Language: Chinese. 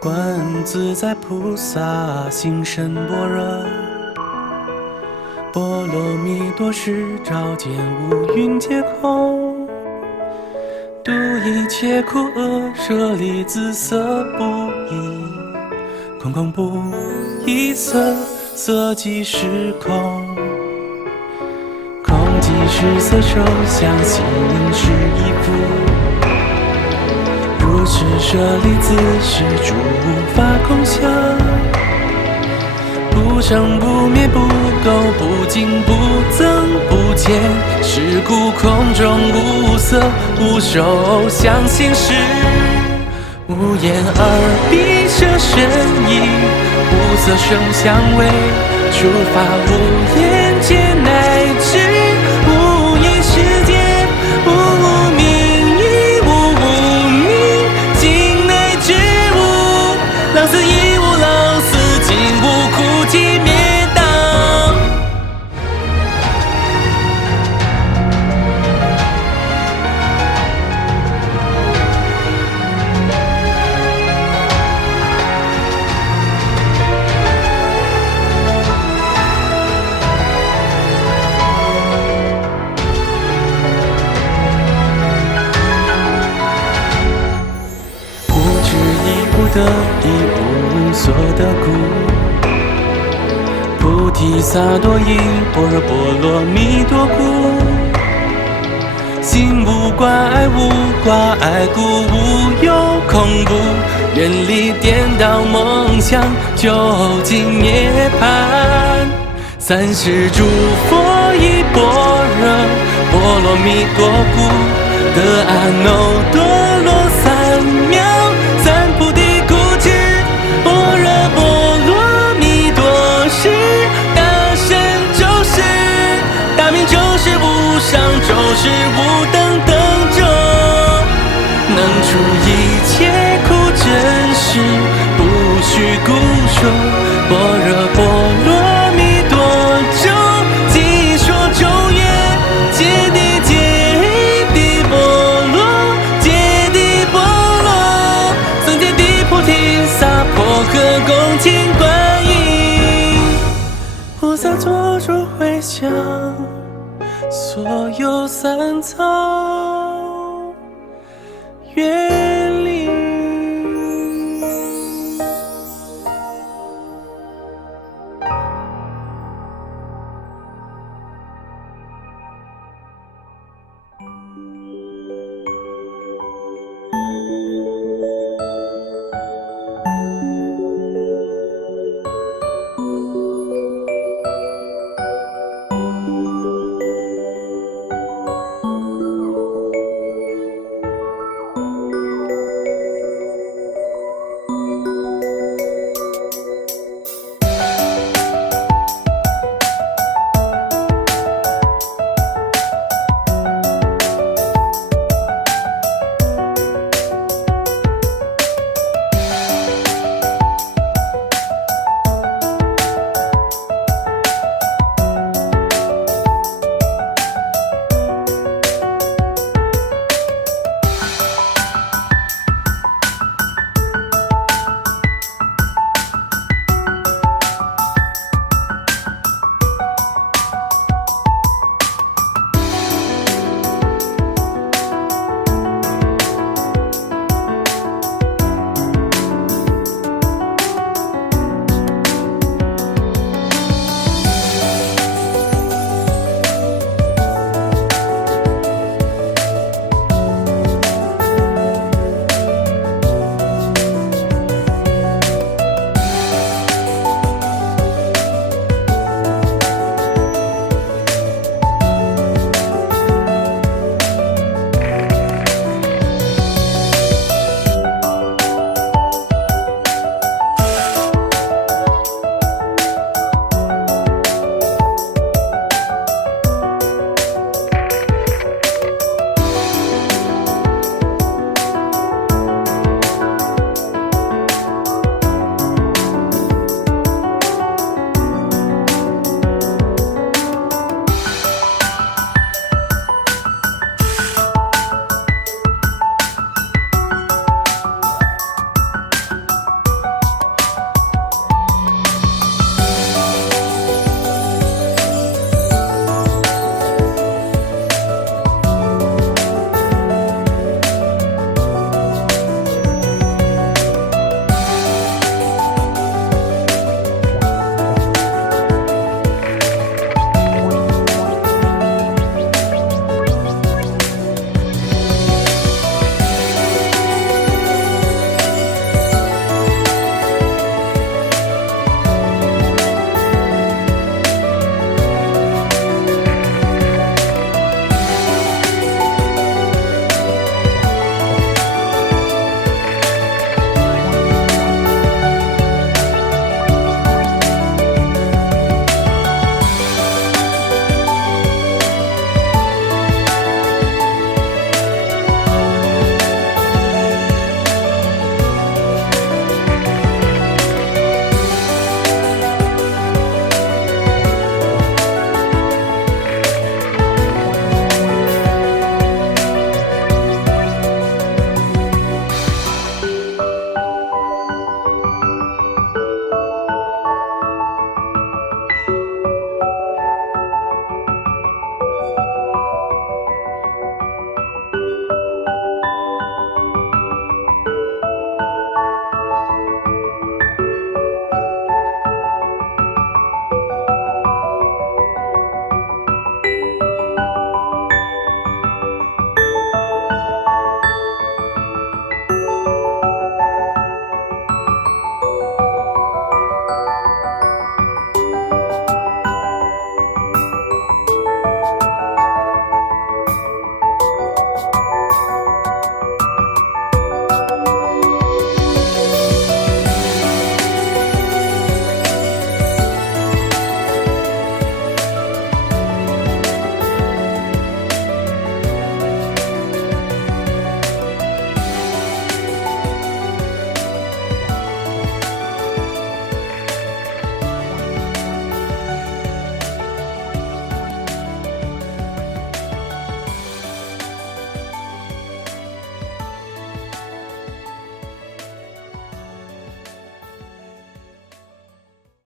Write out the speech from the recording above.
观自在菩萨心生般若，波罗蜜多时，照见五蕴皆空，度一切苦厄，舍利子色不异，空空不异色，色即是空，空即是色，受想行识亦复。是舍利子，是诸法空相，不生不灭，不垢不净，不增不减。是故空中无色，无受想行识，无眼耳鼻舌身意，无色声香味，触法无眼界，得亦无所得故，菩提萨埵依般若波罗蜜多故，心无挂碍，无挂碍故无有恐怖，远离颠倒梦想，究竟涅槃。三世诸佛依般若波罗蜜多故，得阿耨多不虚故说。般若波罗蜜多咒，即说咒曰：揭谛揭谛波罗，揭谛波罗，僧揭谛菩提萨婆诃，恭请观音菩萨做主回向。所有三草，愿。